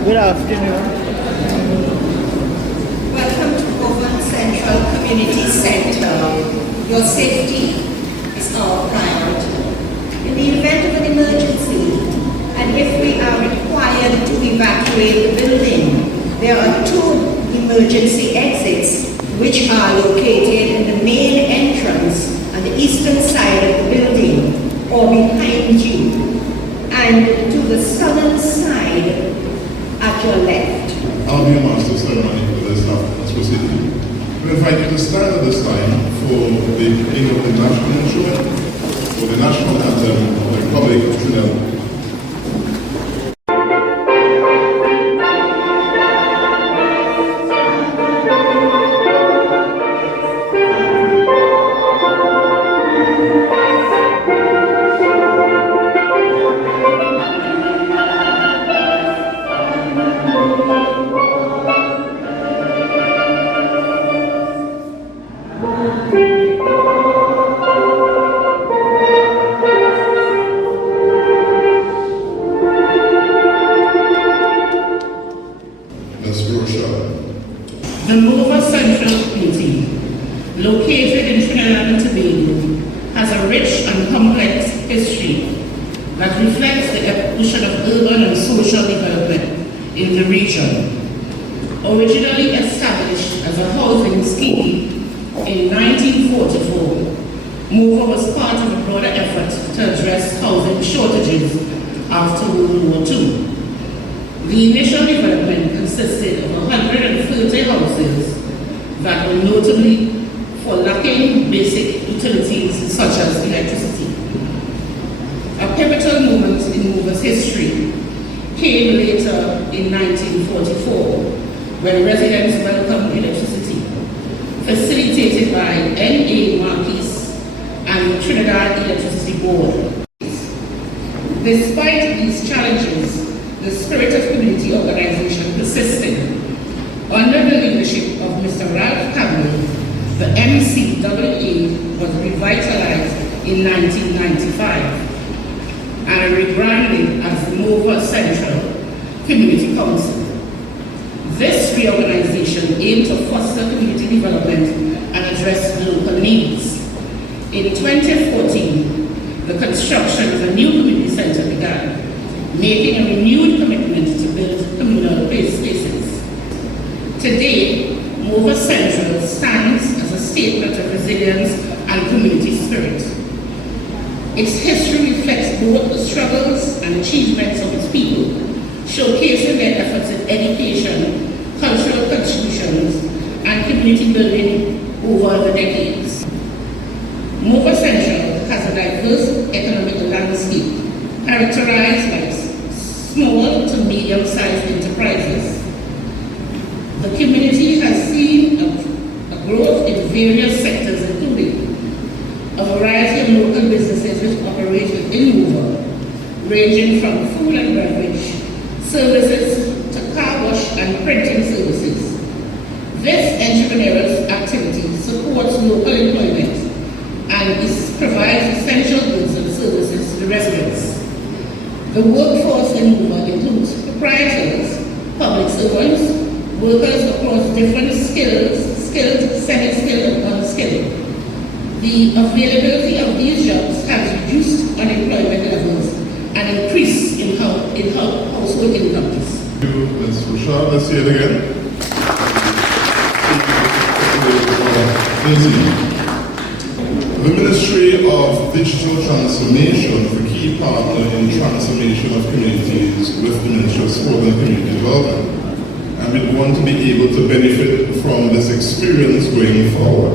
Good afternoon. Welcome to Morvant Central Community Center. Your safety is our priority. In the event of an emergency, and if we are required to evacuate the building, there are 2 emergency exits which are located in the main entrance on the eastern side of the building or behind you, and to the southern side at your left. I'll be a master of ceremony for this now. Let's proceed. We invite you to stand at this time for the playing of the national instrument for the national anthem of the Republic of Trinidad. The Morvant Central Community, located in Trinidad and Tobago, has a rich and complex history that reflects the evolution of urban and social development in the region. Originally established as a housing scheme in 1944, Morvant was part of a broader effort to address housing shortages after World War II. The initial development consisted of 130 houses that were notably for lacking basic utilities such as electricity. A pivotal moment in Morvant's history came later in 1944 when residents welcomed electricity, facilitated by N.A. Marquis and the Trinidad Electricity Board. Despite these challenges, the spirit of community organization persisted. Under the leadership of Mr. Ralph Campbell, the MCAA was revitalized in 1995 and rebranded as the Morvant Central Community Council. This reorganization aimed to foster community development and address local needs. In 2014, the construction of a new community center began, making a renewed commitment to build communal play spaces. Today, Morvant Central stands as a statement of resilience and community spirit. Its history reflects both the struggles and achievements of its people, showcasing their efforts in education, cultural contributions, and community building over the decades. Morvant Central has a diverse economic landscape characterized by small to medium-sized enterprises. The community has seen a growth in various sectors, including a variety of local businesses which operate within Morvant, ranging from food and beverage services to car wash and printing services. This entrepreneurial activity supports local employment and provides essential goods and services to the residents. The workforce in Morvant includes proprietors, public servants, workers across different skills, skilled, semi-skilled, and unskilled. The availability of these jobs has reduced unemployment levels and increased in household incomes. Thank you, Ms. Rashad. Let's hear it again. The Ministry of Digital Transformation is a key partner in transformation of communities with the Ministry of Sport and Community Development. And we want to be able to benefit from this experience going forward.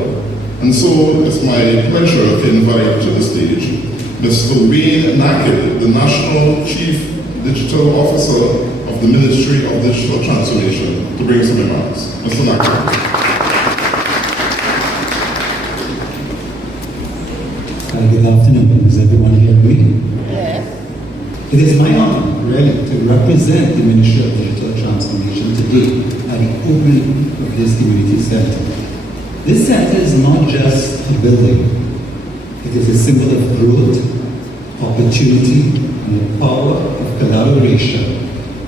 And so it's my pleasure to invite to the stage Mr. Wayne Naked, the National Chief Digital Officer of the Ministry of Digital Transformation, to bring some remarks. Mr. Naked. Good afternoon. Does everyone hear me? Yes. It is my honor, really, to represent the Ministry of Digital Transformation today at the opening of this community center. This center is not just a building. It is a symbol of growth, opportunity, and the power of collaboration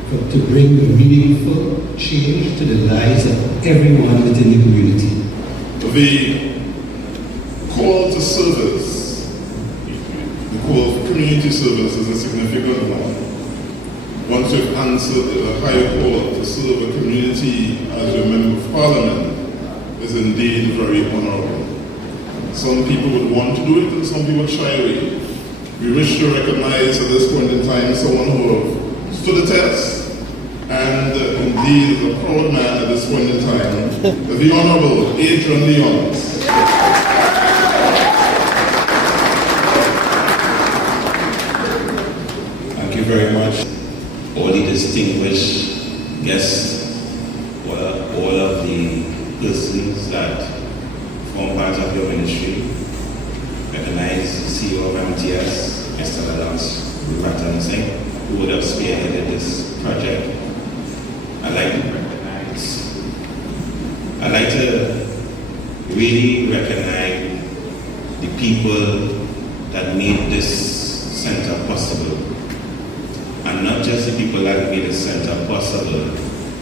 to bring meaningful change to the lives of everyone within the community. The call to service, the call for community service is a significant one. Once you've answered the higher call to serve a community as your member of parliament is indeed very honorable. Some people would want to do it and some people shy away. We wish to recognize at this point in time someone who have stood the test and indeed is a proud man at this point in time, the Honorable Adrian Leons. Thank you very much. All the distinguished guests, all of the persons that form part of your ministry, recognize the CEO of MTS, Mr. Lance Ratan Singh, who would have spearheaded this project. I'd like to really recognize the people that made this center possible. And not just the people that made the center possible,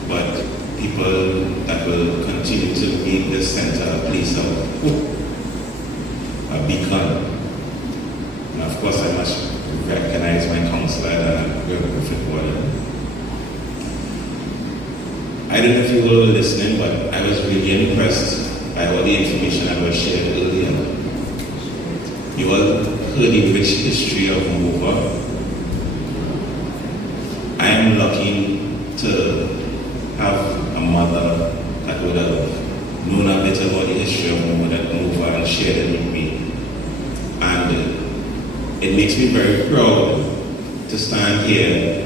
but people that will continue to make this center a place of hope, a beacon. And of course, I must recognize my counselor, Reverend Prophet Water. I don't know if you were listening, but I was really impressed by all the information I was shared earlier. You all heard the rich history of Morvant. I am lucky to have a mother that would have known a bit about the history of Morvant and shared it with me. And it makes me very proud to stand here,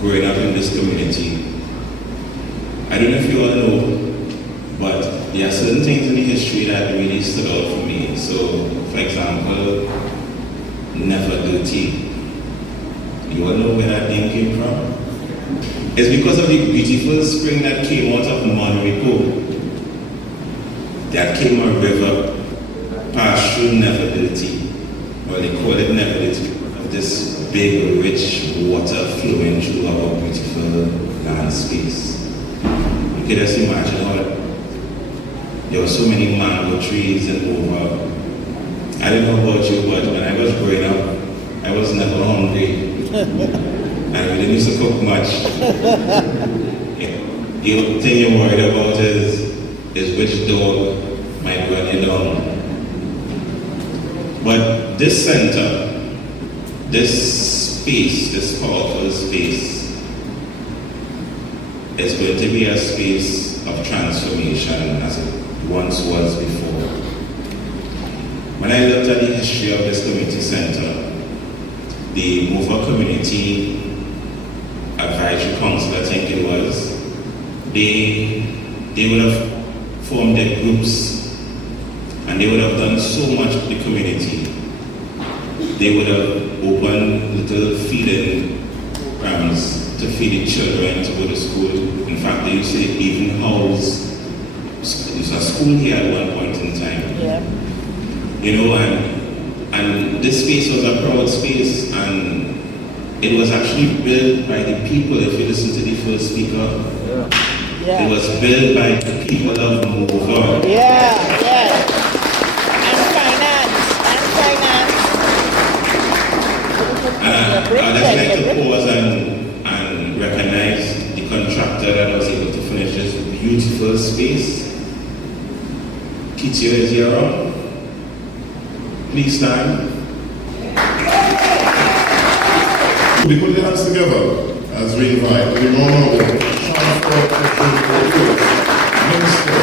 growing up in this community. I don't know if you all know, but there are certain things in the history that really stood out for me. So, for example, Never Dirty. You all know where that name came from? It's because of the beautiful spring that came out of Monrico. That came a river passed through Never Dirty. Well, they call it Never Dirty. This big, rich water flowing through our beautiful land space. You can just imagine how there were so many mango trees and over. I don't know about you, but when I was growing up, I was never hungry. And we didn't used to cook much. The only thing you're worried about is which dog might run you down. But this center, this space, this powerful space, is going to be a space of transformation as it once was before. When I looked at the history of this community center, the Mover Community Advisory Council, I think it was, they would have formed their groups and they would have done so much for the community. They would have opened little feeding programs to feed the children to go to school. In fact, they used to even house, there's a school here at one point in time. Yeah. And this space was a proud space, and it was actually built by the people. If you listen to the first speaker, yeah. It was built by the people of Morvant. Yeah. And finance. I'd just like to pause and recognize the contractor that was able to finish this beautiful space. Kitio is here on. Please stand. We put your hands together as we invite the Honorable Minister.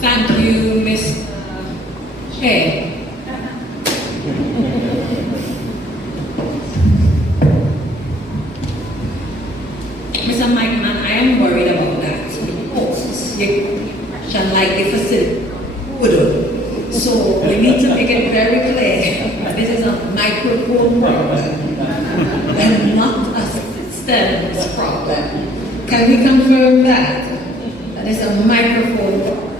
Thank you, Mr. Chair. Mr. Mike Man, I am worried about that. You shall like the facility. So we need to make it very clear that this is a microphone problem and not a systems problem. Can we confirm that? That is a microphone problem.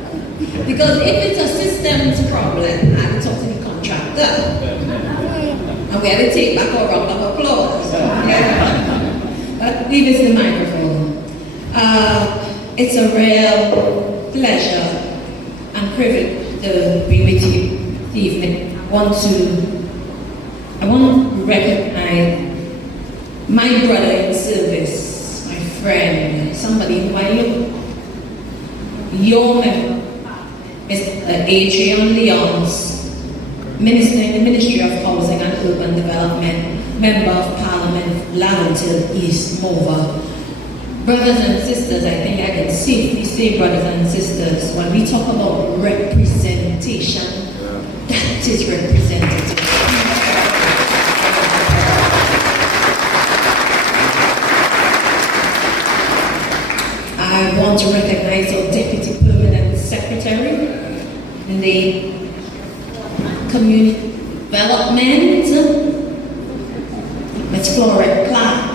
Because if it's a systems problem, I will talk to the contractor. And we have to take back our round of applause. Yeah. But leave this the microphone. It's a real pleasure and privilege to be with you this evening. I want to recognize my brother in service, my friend, somebody who I look. Your member, Mr. Adrian Leons, Minister in the Ministry of Housing and Urban Development, Member of Parliament, Laventille East, Morvant. Brothers and sisters, I think I can safely say brothers and sisters, when we talk about representation, that is representative. I want to recognize our Deputy Permanent Secretary in the Community Development, Ms. Florette Clark.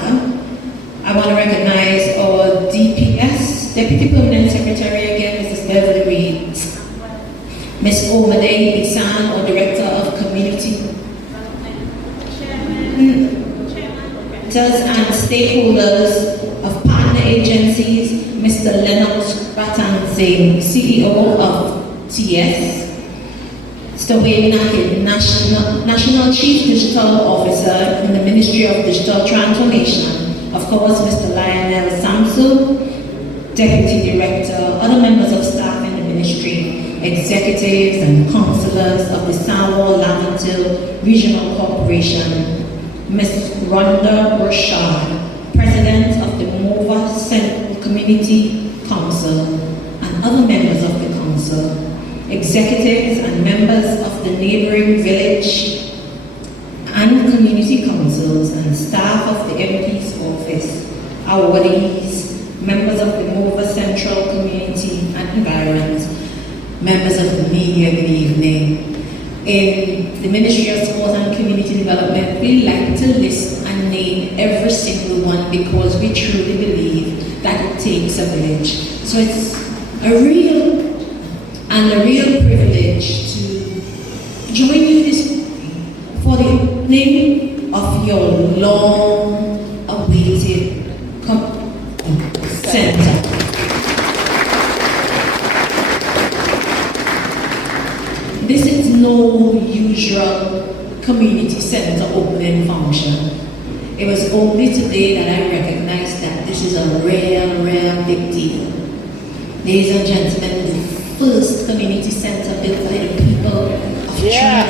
I want to recognize our DPS, Deputy Permanent Secretary again, Mrs. Beverly Reed. Ms. Omade Isan, our Director of Community and stakeholders of partner agencies, Mr. Lennox Ratan Singh, CEO of TS, Mr. Wayne Nakin, National Chief Digital Officer in the Ministry of Digital Transformation, of course, Mr. Lionel Samsu, Deputy Director, other members of staff in the ministry, executives and councillors of the Sawal Laventille Regional Corporation, Ms. Rhonda Rashad, President of the Morvant Central Community Council, and other members of the council, executives and members of the neighboring village and community councils and staff of the MP's office, awardees, members of the Morvant Central Community and Environment, members of the media, good evening. In the Ministry of Sport and Community Development, we like to list and name every single one because we truly believe that it takes a village. So it's a real privilege to join you this morning for the name of your long-awaited center. This is no usual community center opening function. It was only today that I recognized that this is a real big deal. Ladies and gentlemen, the first community center built by the people of Trinidad.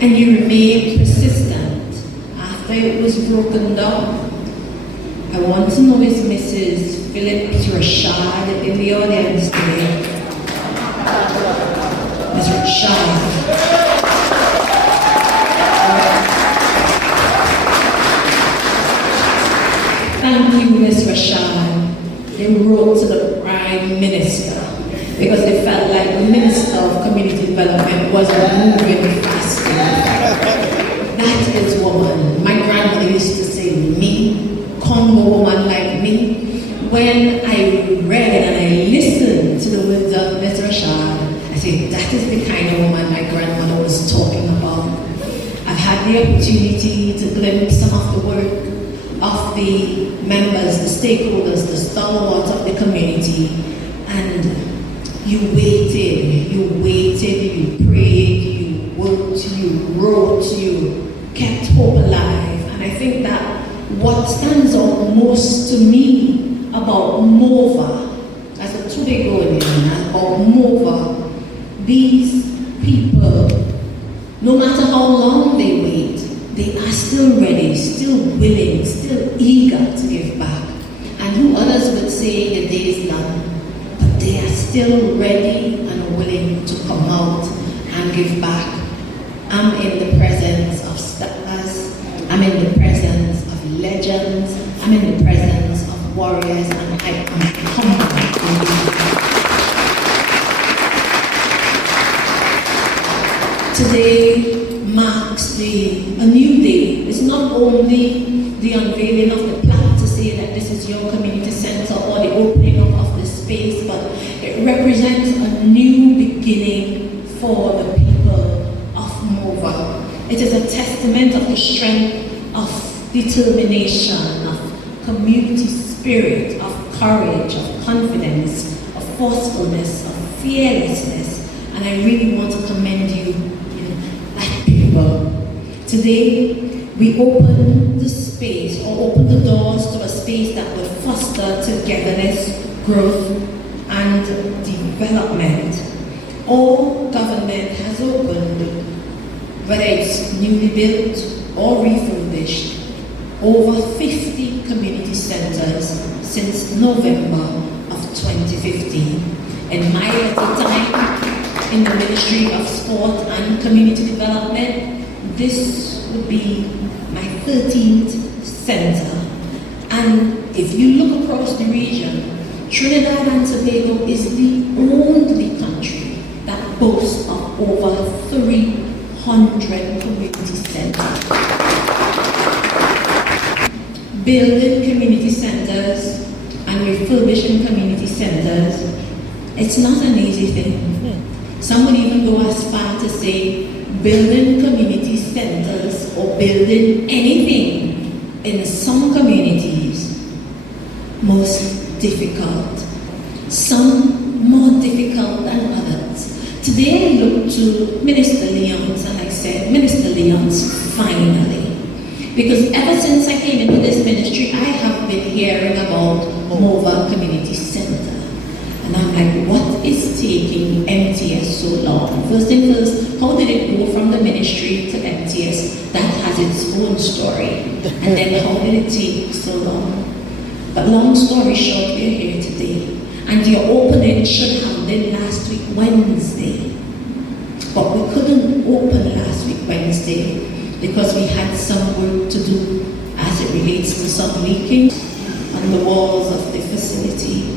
And you remained persistent after it was broken down. I want to know is Mrs. Phillips Rashad in the audience today? Ms. Rashad. Thank you, Ms. Rashad. They wrote to the Prime Minister because they felt like the Minister of Community Development was moving faster. That is woman. My grandmother used to say, me, Congo woman like me. When I read and I listened to the words of Ms. Rashad, I said, that is the kind of woman my grandmother was talking about. I've had the opportunity to glimpse some of the work of the members, the stakeholders, the stalwarts of the community, and you waited, you prayed, you worked, you wrote, you kept hope alive. And I think that what stands out most to me about Morvant, as a Tobago about Morvant, these people, no matter how long they wait, they are still ready, still willing, still eager to give back. And who others would say the day is done, but they are still ready and willing to come out and give back. I'm in the presence of stars, I'm in the presence of legends, I'm in the presence of warriors, and I am humbled. Today marks a new day. It's not only the unveiling of the plan is your community center or the opening up of the space, but it represents a new beginning for the people of Morvant. It is a testament of the strength of determination, of community spirit, of courage, of confidence, of forcefulness, of fearlessness, and I really want to commend you in that people. Today, we open the space or open the doors to a space that will foster togetherness, growth, and development. All government has opened, whether it's newly built or refurbished, over 50 community centers since November of 2015. In my little time in the Ministry of Sport and Community Development, this would be my 13th center. And if you look across the region, Trinidad and Tobago is the only country that boasts of over 300 community centers. Building community centers and refurbishing community centers, it's not an easy thing. Some would even go as far to say building community centers or building anything in some communities most difficult. Some more difficult than others. Today I look to Minister Leons and I said, Minister Leons, finally. Because ever since I came into this ministry, I have been hearing about Morvant Community Center. And I'm like, what is taking MTS so long? First thing first, how did it go from the ministry to MTS? That has its own story. And then how did it take so long? But long story short, we're here today. And your opening should have been last week, Wednesday. But we couldn't open last week, Wednesday, because we had some work to do as it relates to some leaking on the walls of the facility.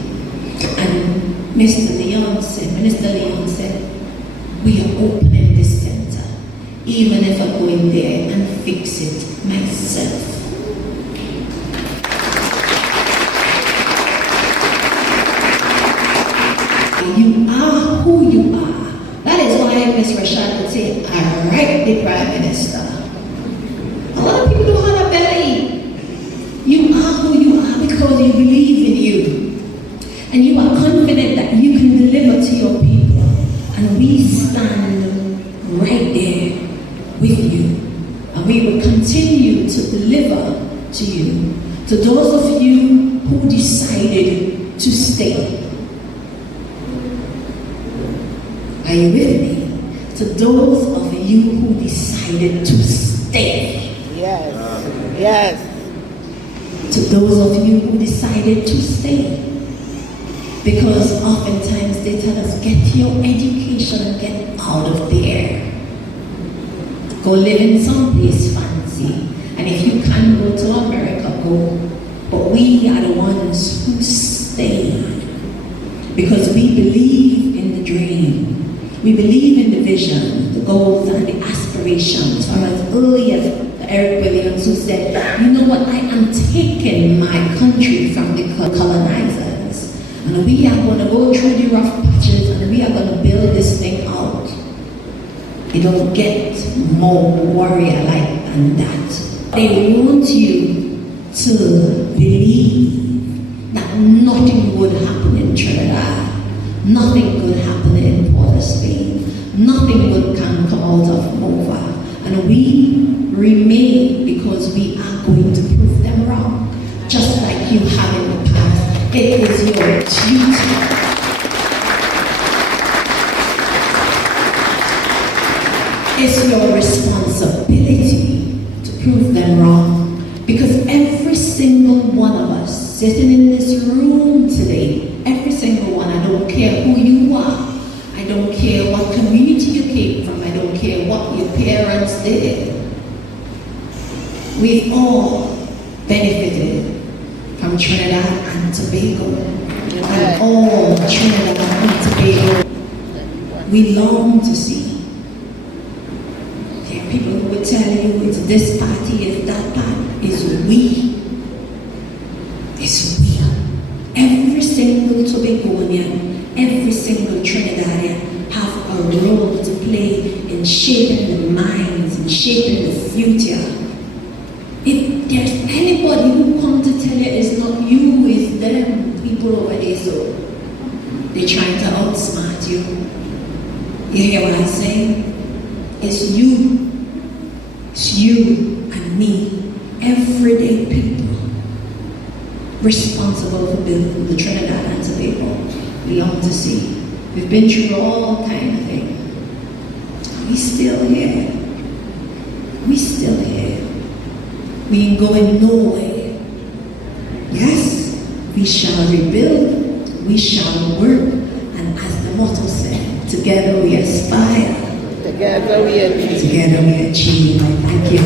And Minister Leon said, we are opening this center, even if I go in there and fix it myself. You are who you are. That is why Ms. Rashad would say, I write the Prime Minister. A lot of people don't have a belly. You are who you are because you believe in you. And you are confident that you can deliver to your people. And we stand right there with you. And we will continue to deliver to you. To those of you who decided to stay. Are you with me? To those of you who decided to stay. Yes. Yes. To those of you who decided to stay. Because oftentimes they tell us, get your education and get out of there. Go live in some place fancy. And if you can go to America, go. But we are the ones who stay. Because we believe in the dream. We believe in the vision, the goals and the aspirations. From as early as Eric Williams, who said, you know what, I am taking my country from the colonizers. And we are going to go through the rough patches and we are going to build this thing out. It don't get more warrior-like than that. They want you to believe that nothing would happen in Trinidad. Nothing good happen in Port of Spain. Nothing good can come out of Morvant. And we remain because we are going to prove them wrong. Just like you have in the past. It is your duty. It's your responsibility to prove them wrong. Because every single one of us sitting in this room today, every single one, I don't care who you are, I don't care what community you came from, I don't care what your parents did. We've all benefited from Trinidad and Tobago. And all Trinidad and Tobago we long to see. There are people who would tell you it's this party, it's that party. It's we. It's we. young Trinidadian have a role to play in shaping the minds and shaping the future. If there's anybody who come to tell you it's not you, it's them, people over there, so they're trying to outsmart you. You hear what I'm saying? It's you. It's you and me, everyday people, responsible for building the Trinidad and Tobago belong to sea. We've been through all kind of things. We still here. We still here. We ain't going nowhere. Yes, we shall rebuild, we shall work, and as the motto said, together we aspire. Together we achieve. Together we achieve. Thank you.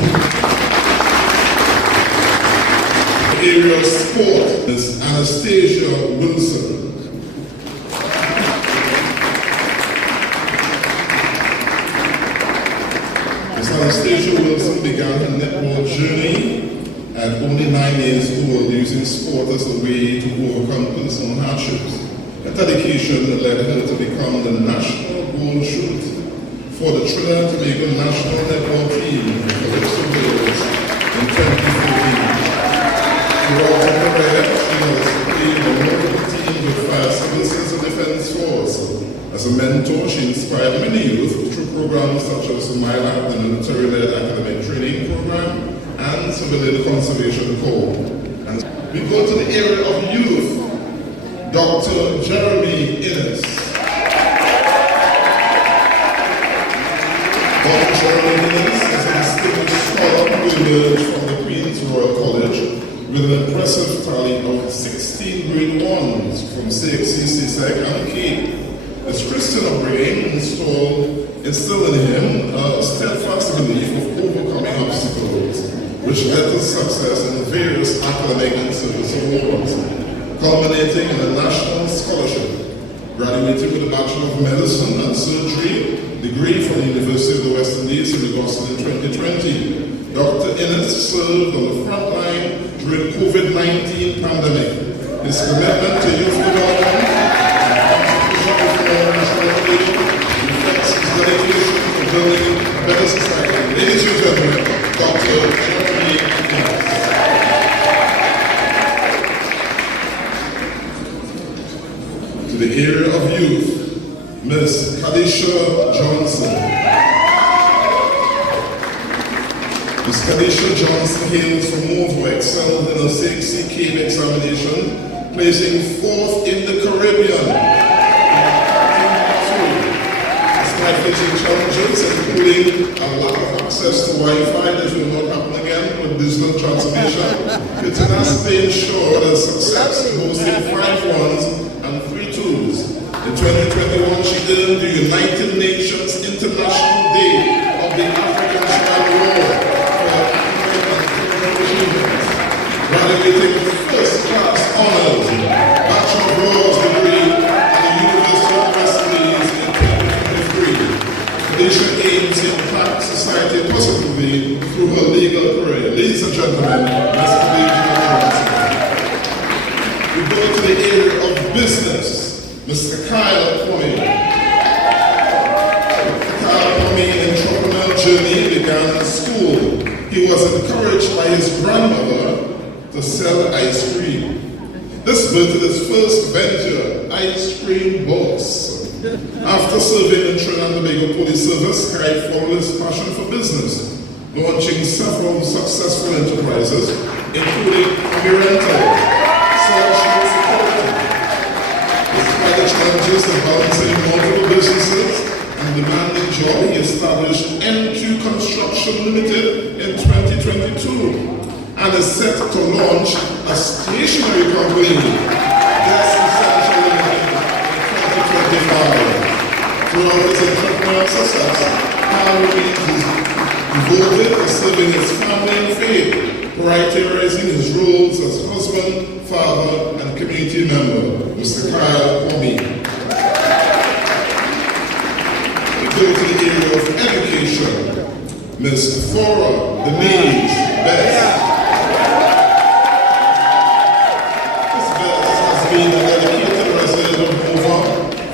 Area of sport, Ms. Anastasia Wilson. Ms. Anastasia Wilson began her netball journey at only 9 years old, using sport as a way to overcome personal hardships. Her dedication led her to become the national goal shooter for the Trinidad and Tobago national netball team for the Tobago in 2014. Throughout her career, she has played on multiple teams with fire services and defense force. As a mentor, she inspired many youth through programs such as the MILAC, the military-led academic training program, and Civilian Conservation Corps. And we go to the area of youth. Dr. Jeremy Innes. Dr. Jeremy Innes is a distinguished scholar who emerged from the Queen's Royal College with an impressive tally of 16 grade 1s from CXC, CSEC, and Cape. His Christian upbringing instilled in him a steadfast belief of overcoming obstacles, which led to success in various academic and service awards, culminating in a national scholarship, graduating with a Bachelor of Medicine and Surgery degree from the University of the West Indies in Boston in 2020. Dr. Innes served on the front line during COVID-19 pandemic. His commitment to youth development reflects his dedication to building a better society. Ladies and gentlemen, Dr. Jeremy Innes. To the area of youth, Ms. Kadisha Johnson. Ms. Kadisha Johnson hails from Morvant, excelled in a 6C Cape examination, placing 4th in the Caribbean. Despite facing challenges, including a lack of access to Wi-Fi, this will not happen again with digital transformation, it has been ensured a success, boasting 5 1s and 3 2s. In 2021, she earned the United Nations International Day of the African Child Award for her academic and critical achievements, graduating with first-class honors, Bachelor of Laws degree at the University of the West Indies in 2023. Kadisha aims to impact society positively through her legal career. Ladies and gentlemen, Ms. Kadisha Johnson. We go to the area of business. Mr. Kyle Pommy. Kyle Pommy's entrepreneurial journey began in school. He was encouraged by his grandmother to sell ice cream. This birthed his first venture, ice cream box. After serving in Trinidad and Tobago Police Service, Kyle followed his passion for business, launching several successful enterprises, including Morvant, social security. Despite the challenges of balancing multiple businesses and demanding job, he established M2 Construction Limited in 2022 and is set to launch a stationery company, That's Essential Limited, in 2025. Throughout his entrepreneurial success, Kyle remains devoted to serving his family and faith, prioritizing his roles as husband, father, and community member. Mr. Kyle Pommy. We go to the area of education. Ms. Thora Denise Best. Ms. Best has been a dedicated resident of Morvant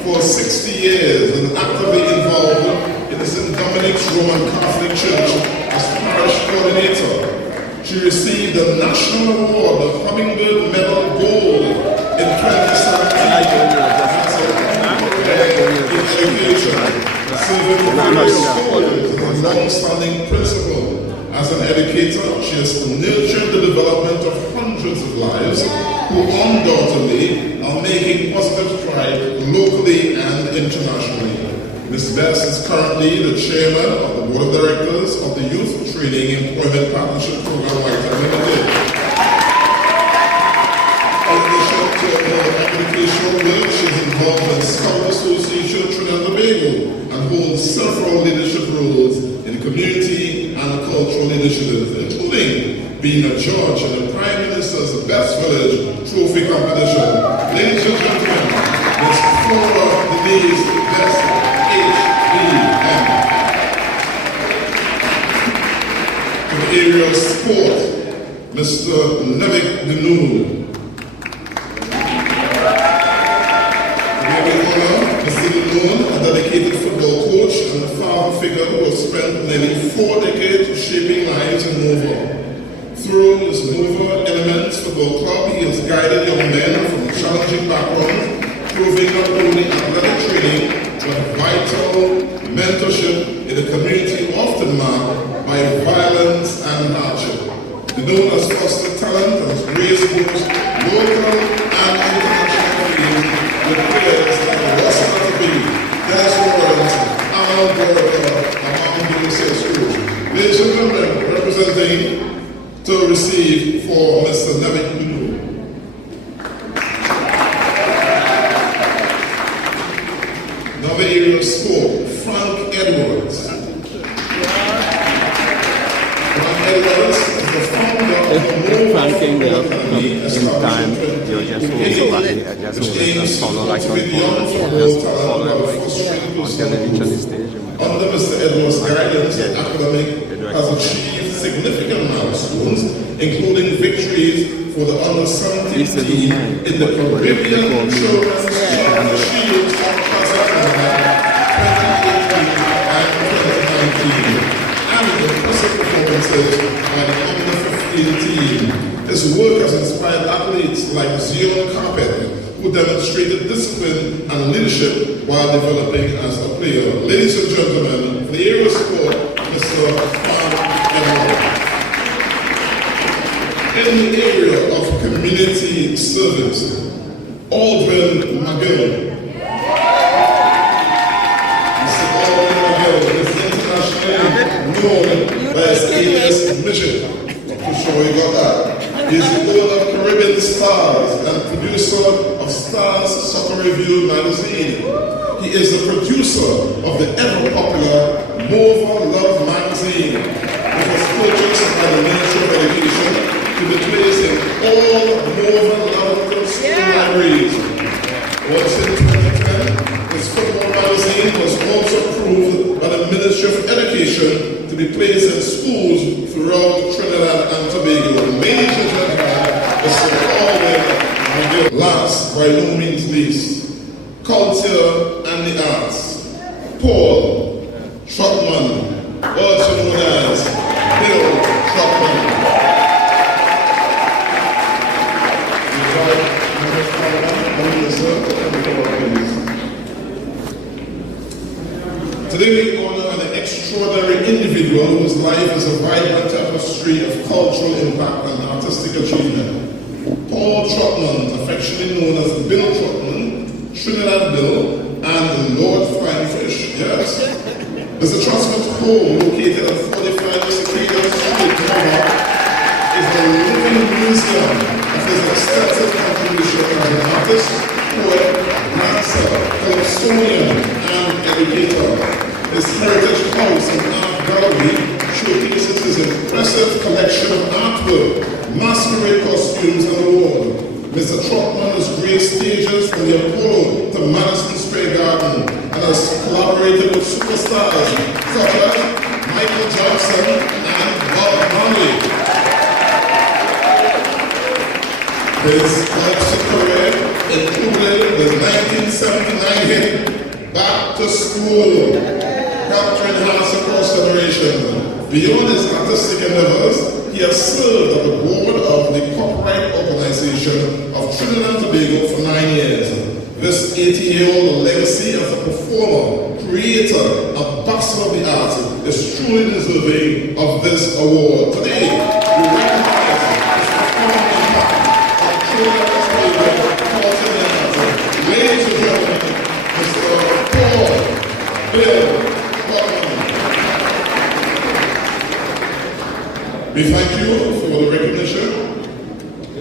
for 60 years and actively involved in the St. Dominic's Roman Catholic Church as parish coordinator. She received the National Award of Hummingbird Medal Gold in 2017 in education, serving various schools as a long-standing principal. As an educator, she has nurtured the development of hundreds of lives who undoubtedly are making positive strides locally and internationally. Ms. Best is currently the chairman of the board of directors of the Youth Training Employment Partnership Program White Limited. In addition to her educational work, she is involved in Scout Association Trinidad and Tobago and holds several leadership roles in community and cultural initiatives, including being a judge in the Prime Minister's Best Village Trophy Competition. Ladies and gentlemen, Ms. Flora Denise Best HBM. To the area of sport, Mr. Nevik Dinoon. Mr. Dinoon, a dedicated football coach and a father figure who has spent nearly 4 decades shaping lives in Nova. Through his Nova Elements Football Club, he has guided young men from challenging backgrounds, proving not only athletic training, but vital mentorship in a community often marked by violence and hardship. Dinoon has fostered talent and has raised both local and international teams with players like Russell Atabi, Dennis Morvant, Arnold Borger, among the schools. Ladies and gentlemen, representing to receive for Mr. Nevik Dinoon. Another area of sport, Frank Edwards. Frank Edwards is the founder of the Morvant Academy, time you're just follow like on until they reach on the stage. Under Mr. Edwards' guidance, the academic has achieved significant milestones, including victories for the under-17 team in the Caribbean Children's Shield Classic 2018 and 2019, and impressive performances by the under-15 team. His work has inspired athletes like Zion Carpet, who demonstrated discipline and leadership while developing as a player. Ladies and gentlemen, for the area of sport, Mr. Frank Edwards. In the area of community service, Aldrin McGill. Mr. Aldrin McGill is internationally known by his alias Midget. I'm sure you got that. He is the owner of Caribbean Stars and producer of Stars Soccer Review magazine. He is the producer of the ever-popular Mova Love magazine, which was purchased by the Ministry of Education to be placed in all Mova Love school libraries. Once in 2010, his football magazine was also approved by the Ministry of Education to be placed in schools throughout Trinidad and Tobago. Ladies and gentlemen, Mr. Aldrin McGill. Last, by no means least, culture and the arts. Paul Truckman, also known as Bill Truckman. Today we honor an extraordinary individual whose life is a vibrant tapestry of cultural impact and artistic achievement. Paul Truckman, affectionately known as Bill Truckman, Trinidad Bill, and Lord Flying Fish, yes? Mr. Truckman's home, located at 45 Cicada Street, Morvant, is the living museum of his extensive contribution as an artist, poet, dancer, collectorian, and educator. His heritage house and art gallery showcases his impressive collection of artwork, masquerade costumes, and awards. Mr. Truckman has graced stages from the Apollo to Madison Square Garden and has collaborated with superstars such as Michael Jackson and Bob Marley. His artistic career included the 1979 hit Back to school, helped to enhance across generations. Beyond his artistic endeavors, he has served on the board of the copyright organization of Trinidad and Tobago for 9 years. This 80-year-old legacy as a performer, creator, ambassador of the arts is truly deserving of this award. Today, we recognize his profound impact on Trinidad's favorite 40 years. Ladies and gentlemen, Mr. Paul Bill Buckman. We thank you for the recognition.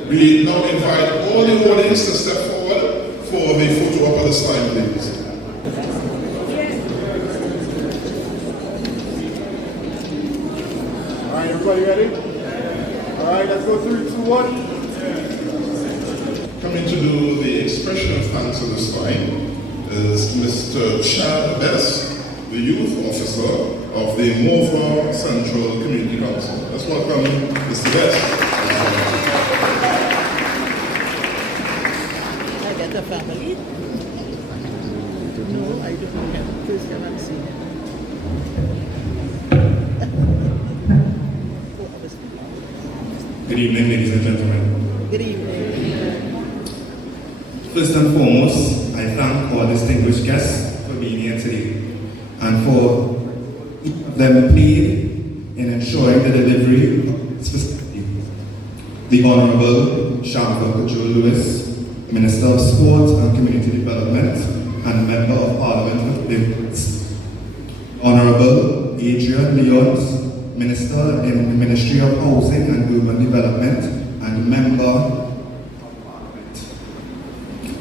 We now invite all the audience to step forward for the photo op at this time, please. All right, everybody ready? All right, let's go 3, 2, 1. Coming to do the expression of thanks at this time is Mr. Chad Best, the youth officer of the Morvant Central Community Council. Let's welcome Mr. Best. I get a family. No, I don't have. Please come and see. Good evening, ladies and gentlemen. Good evening. First and foremost, I thank all distinguished guests for being here today and for them played in ensuring the delivery of this facility. The Honorable Shamford Lewis, Minister of Sport and Community Development and Member of Parliament for Tobago. Honorable Adrian Leons, Minister in the Ministry of Housing and Urban Development and Member of Parliament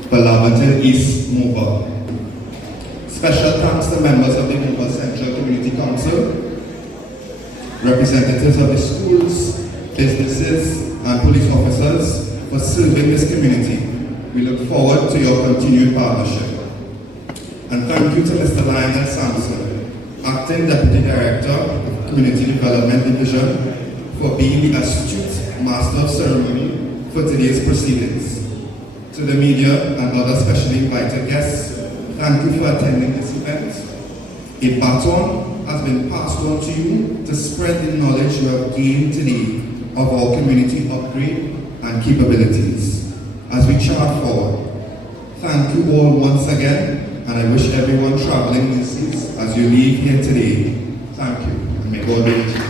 for Laverton East Morvant. Special thanks to members of the Morvant Central Community Council, representatives of the schools, businesses and police officers for serving this community. We look forward to your continued partnership. And thank you to Mr. Lionel Sampson, Acting Deputy Director of Community Development Division, for being the astute Master of Ceremony for today's proceedings. To the media and other specially invited guests, thank you for attending this event. A baton has been passed on to you to spread the knowledge you have gained today of our community upgrade and capabilities. As we chart forward, thank you all once again, and I wish everyone traveling mercies as you leave here today. Thank you, and may God be with you.